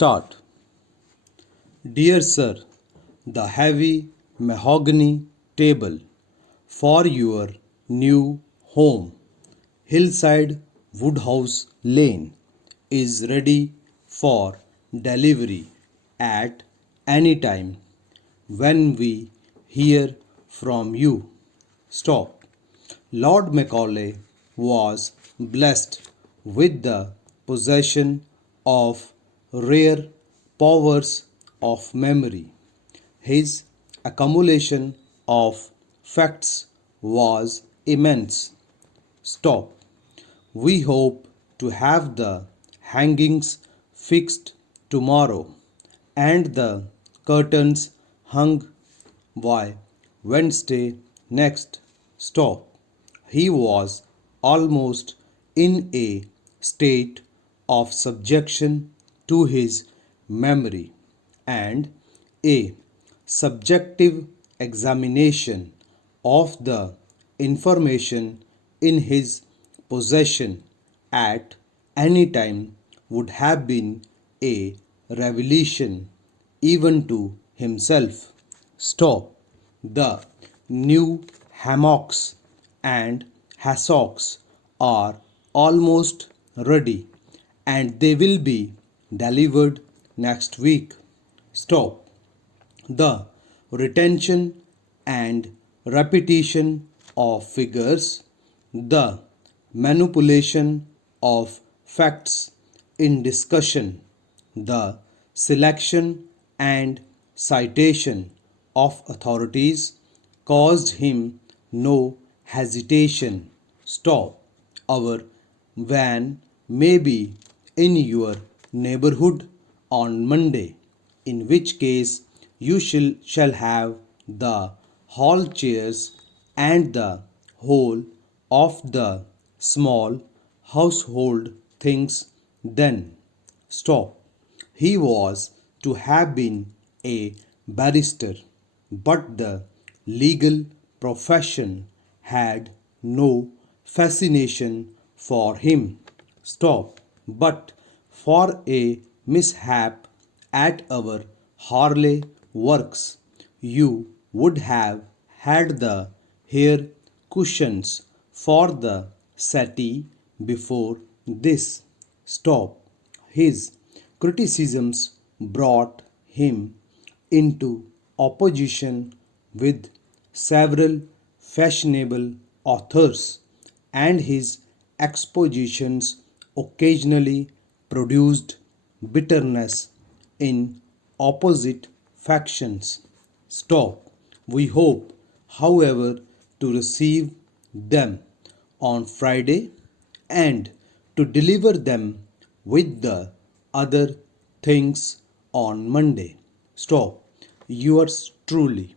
Start. Dear Sir, the heavy mahogany table for your new home, Hillside Woodhouse Lane, is ready for delivery at any time. When we hear from you, stop. Lord Macaulay was blessed with the possession of rare powers of memory. His accumulation of facts was immense. Stop. We hope to have the hangings fixed tomorrow and the curtains hung by Wednesday next. Stop. He was almost in a state of subjection to his memory, and a subjective examination of the information in his possession at any time would have been a revelation even to himself. Stop. The new hammocks and hassocks are almost ready and they will be delivered next week. Stop. The retention and repetition of figures, the manipulation of facts in discussion, the selection and citation of authorities caused him no hesitation. Stop. Our van may be in your neighborhood on Monday, in which case you shall have the hall chairs and the whole of the small household things then. Stop. He was to have been a barrister, but the legal profession had no fascination for him. Stop. But for a mishap at our Harley works, you would have had the hair cushions for the settee before this. Stop. His criticisms brought him into opposition with several fashionable authors, and his expositions occasionally produced bitterness in opposite factions. Stop. We hope, however, to receive them on Friday and to deliver them with the other things on Monday. Stop. Yours truly.